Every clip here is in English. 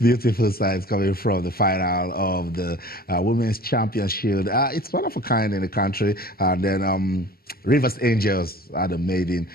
Beautiful sights coming from the final of the Women's Championship. It's one of a kind in the country. And then Rivers Angels are the maiden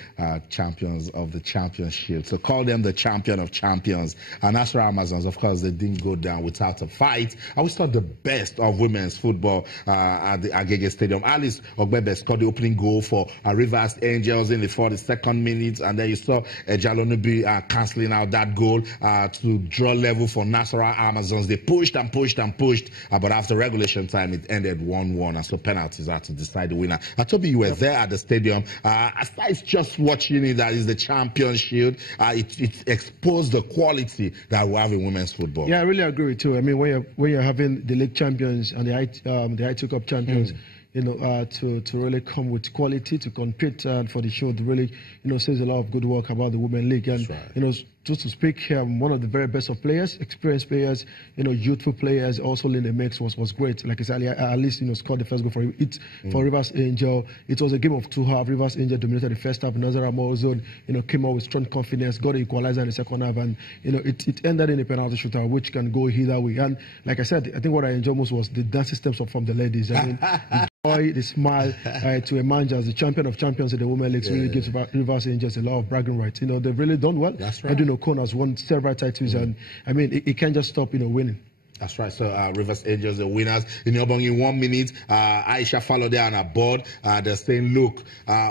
champions of the championship. So call them the champion of champions. And National Amazons, of course, they didn't go down without a fight. And we saw the best of women's football at the Agege Stadium. Alice Ogbebe scored the opening goal for Rivers Angels in the 42nd minute. And then you saw Jalonubi cancelling out that goal to draw level for National Amazons. They pushed and pushed and pushed. But after regulation time, it ended 1-1. And so penalties are to decide the winner. Toby, you were there at the stadium. Aside just watching it, that is the championship, it exposed the quality that we have in women's football. Yeah, I really agree with you. I mean, when you're having the league champions and the IT Cup champions, you know, to really come with quality to compete for the show, to really, you know, says a lot of good work about the women league. And you know, just to speak, one of the very best of players, experienced players, you know, youthful players, also in the mix was great. Like I said, at least, you know, scored the first goal for Rivers Angel. It was a game of two halves. Rivers Angel dominated the first half. Nazara Morozone, you know, came out with strong confidence, got an equalizer in the second half, and you know, it ended in a penalty shootout, which can go either way. And like I said, I think what I enjoyed most was the dancing steps from the ladies. I mean, the smile to emerge as the champion of champions in the women leagues really gives Rivers Angels a lot of bragging rights. You know, they've really done well. That's right. Edwin Okon has won several titles, and I mean, it can't just stop, you know, winning. That's right. So Rivers Angels, the winners. In 1 minute, Aisha Falode and her board, they're saying, look,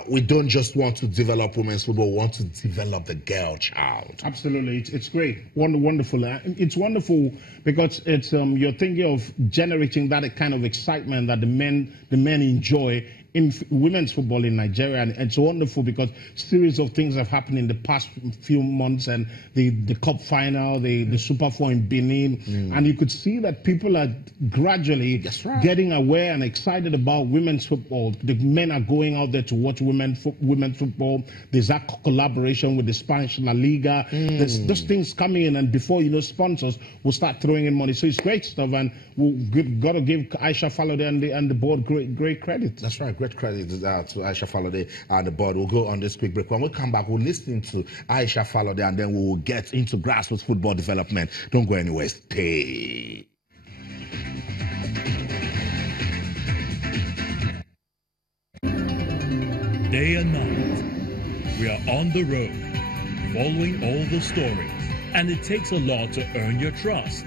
we don't just want to develop women's football, we want to develop the girl child. Absolutely. It's great. Wonderful. It's wonderful because it's you're thinking of generating that kind of excitement that the men enjoy in women's football in Nigeria, and it's wonderful because series of things have happened in the past few months, and the cup final, the Super 4 in Benin, and you could see that people are gradually getting aware and excited about women's football. The men are going out there to watch women's football. There's that collaboration with the Spanish La Liga. There's those things coming in, and before you know, sponsors will start throwing in money. So it's great stuff, and we've got to give Aisha Falode and the board great credit. That's right. Great credit to Aisha Falode and the board. We'll go on this quick break. When we come back, we'll listen to Aisha Falode, and then we will get into grassroots football development. Don't go anywhere. Stay. Day and night, we are on the road, following all the stories, and it takes a lot to earn your trust,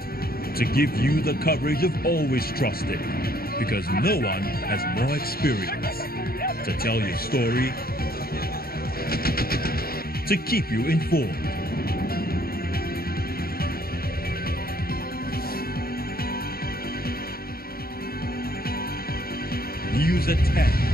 to give you the coverage you've always trusted, because no one has more experience to tell your story, to keep you informed. News at 10.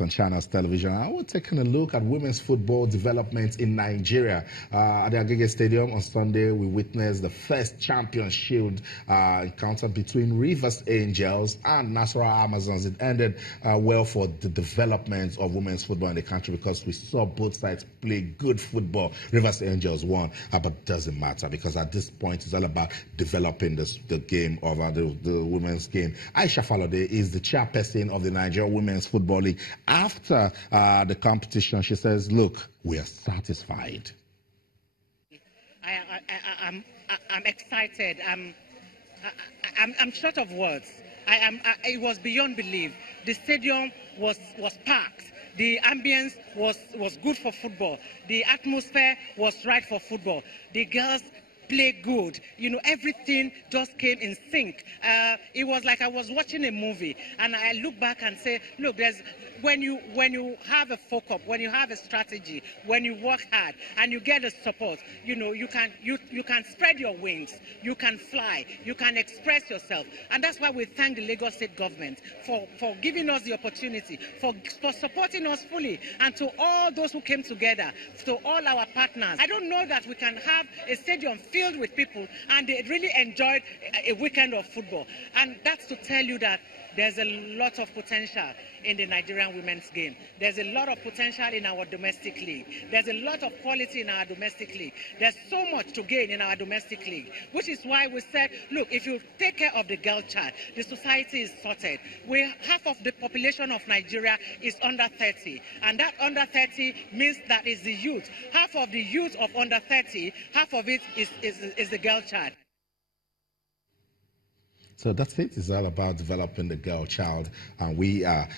On Channels Television. We're taking a look at women's football development in Nigeria. At the Agege Stadium on Sunday, we witnessed the first championship encounter between Rivers Angels and National Amazons. It ended well for the development of women's football in the country because we saw both sides play good football. Rivers Angels won, but it doesn't matter because at this point it's all about developing the game of the women's game. Aisha Falode is the chairperson of the Nigeria Women's Football League. After the competition, she says, look, we are satisfied. I'm excited. I'm short of words. It was beyond belief. The stadium was packed. The ambience was good for football. The atmosphere was right for football. The girls play good. You know, everything just came in sync. It was like I was watching a movie, and I look back and say, look, when you have a focus, when you have a strategy, when you work hard and you get the support, you know, you can spread your wings, you can fly, you can express yourself. And that's why we thank the Lagos State government for giving us the opportunity, for supporting us fully, and to all those who came together, to all our partners. I don't know that we can have a stadium filled with people, and they really enjoyed a weekend of football. And that's to tell you that there's a lot of potential in the Nigerian women's game. There's a lot of potential in our domestic league. There's a lot of quality in our domestic league. There's so much to gain in our domestic league, which is why we said, look, if you take care of the girl child, the society is sorted. Half of the population of Nigeria is under 30, and that under 30 means that is the youth. Half of the youth of under 30, half of it is the girl child. So that's it. It's all about developing the girl child, and we are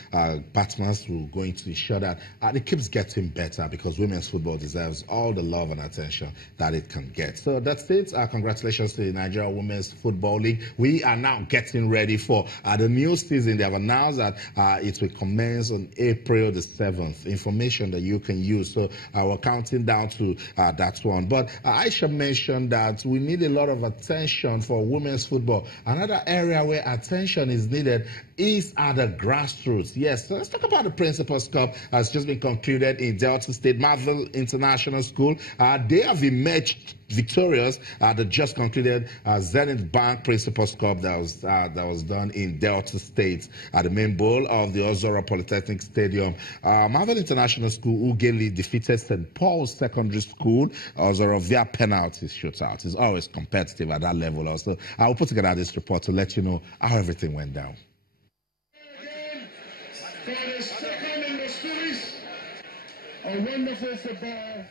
partners who are going to ensure that it keeps getting better, because women's football deserves all the love and attention that it can get. So that's it. Congratulations to the Nigeria Women's Football League. We are now getting ready for the new season. They have announced that it will commence on April the 7th. Information that you can use. So we're counting down to that one. But Aisha mentioned that we need a lot of attention for women's football. Another area where attention is needed is at the grassroots. Yes, so let's talk about the Principals Cup. Has just been concluded in Delta State. Marvel International School, they have emerged victorious. The just concluded Zenith Bank Principals Cup that was done in Delta State at the main bowl of the Ozora Polytechnic Stadium. Marvel International School Ugeli defeated St. Paul's Secondary School Ozora via penalty shootout. It's always competitive at that level. Also, I will put together this report to let you know how everything went down. For the second in the series, a wonderful football.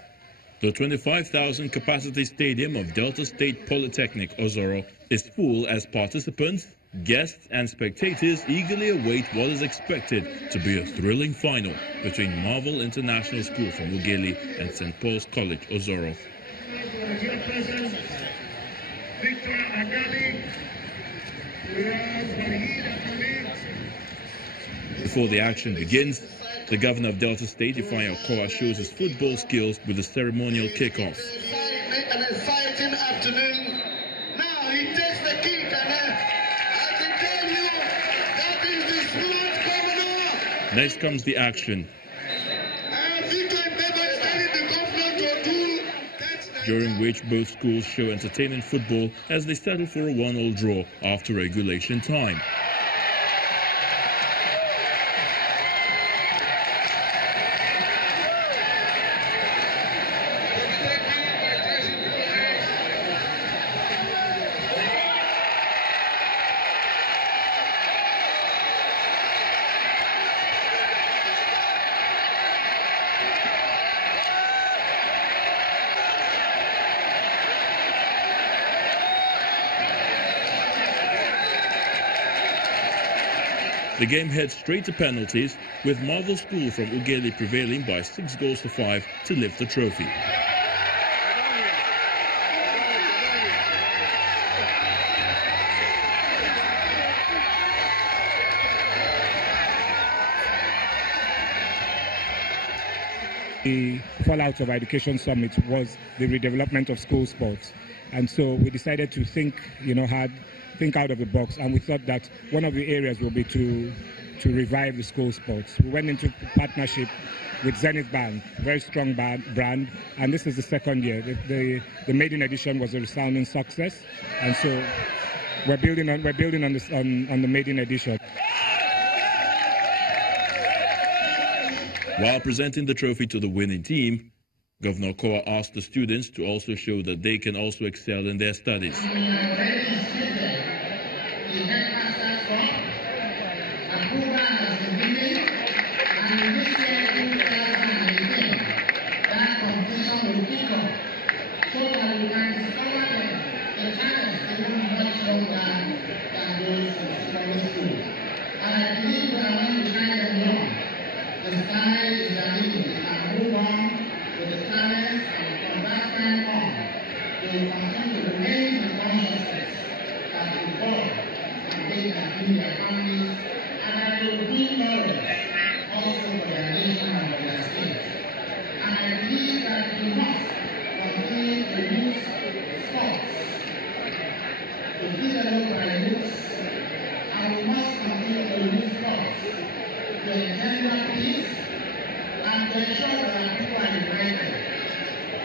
The 25,000 capacity stadium of Delta State Polytechnic Ozoro is full as participants, guests and spectators eagerly await what is expected to be a thrilling final between Marvel International School from Ugeli and St. Paul's College Ozoro. Before the action begins, the governor of Delta State, Ifeanyi Okowa, shows his football skills with the ceremonial kickoff. An exciting afternoon. Now he takes the kick, and I can tell you that is the smooth coming off. Next comes the action, during which both schools show entertaining football as they settle for a 1-1 draw after regulation time. The game heads straight to penalties, with Marvel School from Ugeli prevailing by 6 goals to 5 to lift the trophy. The fallout of our Education Summit was the redevelopment of school sports. And so we decided to think out of the box, and we thought that one of the areas will be to revive the school sports. We went into partnership with Zenith Bank, very strong brand, and this is the second year. The maiden edition was a resounding success, and so we're building on the maiden edition. While presenting the trophy to the winning team, Governor Okowa asked the students to also show that they can also excel in their studies.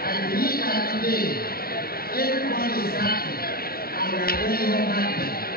I believe that today, everyone this is what happened.